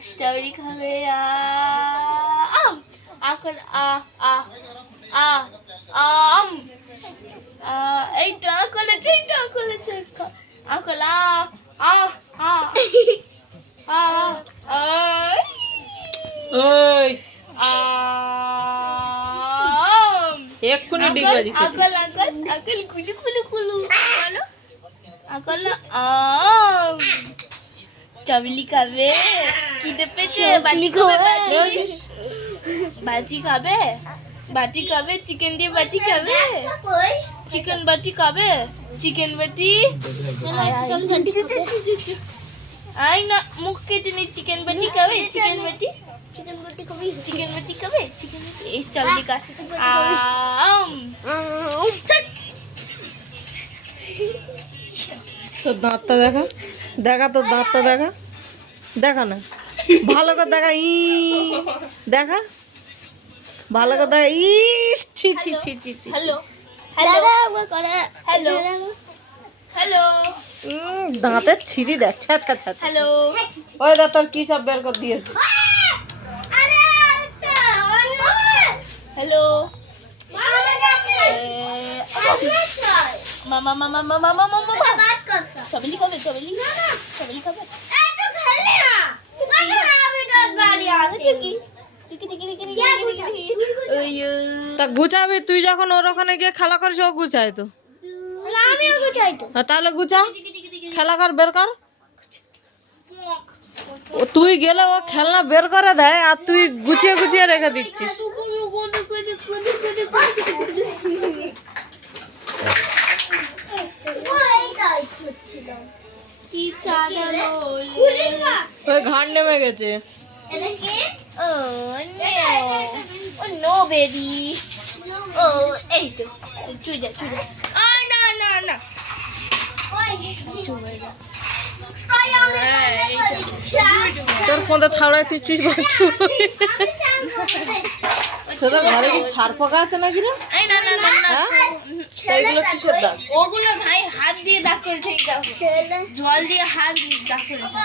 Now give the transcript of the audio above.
strawberry খাবে আম এখন আম এইটা করেছে এখন ওই আম এক্ষুনি ডিগবাজি আকল কুলু কুলু কুলু বলো আকল আম চাবলি খাবে খিদে পেয়েছে বাজি খাবে বাজি খাবে চিকেন দিয়ে বাজি খাবে চিকেন বাটি খাবে চিকেন বাটি আই না মুখ কেটে নি চিকেন বাটি খাবে চিকেন বাটি খাবে চিকেন বাটি এই স্ট্রবেরি কা আম তোর দাঁতটা দেখা দেখা তোর দাঁতটা দেখা দেখা না ভালো করে দেখা দেখা ভালো করে দেখা ছি ছি ছি ছি ছি হ্যালো দাঁতের ছিঁড়ি দেখ ছ্যা ছ্যা ছ্যা হ্যালো ওই দা তোর কি সব বের করে দিয়েছে হ্যালো মামা চাবলি খাবে তা গুছাবি তুই যখন ওর ওখানে গিয়ে খেলা করিস ও গুছায় তো তাহলে গুছা খেলা কর বের কর ও তুই গেলে ও খেলনা বের করে দেয় আর তুই গুছিয়ে গুছিয়ে রেখে দিচ্ছিস ওই ঘাড় নেমে গেছে নো বেবি ও এই তো চুই যা না তোর ফোনটা থাওড়ায় তুই চুষ বাচ্চু তোদের ঘরে কি ছাড় পোকা আছে নাকি রে এইগুলো কিসের দাগ ওগুলো ভাই হাত দিয়ে দাগ করেছে জল দিয়ে হাত দাগ করেছে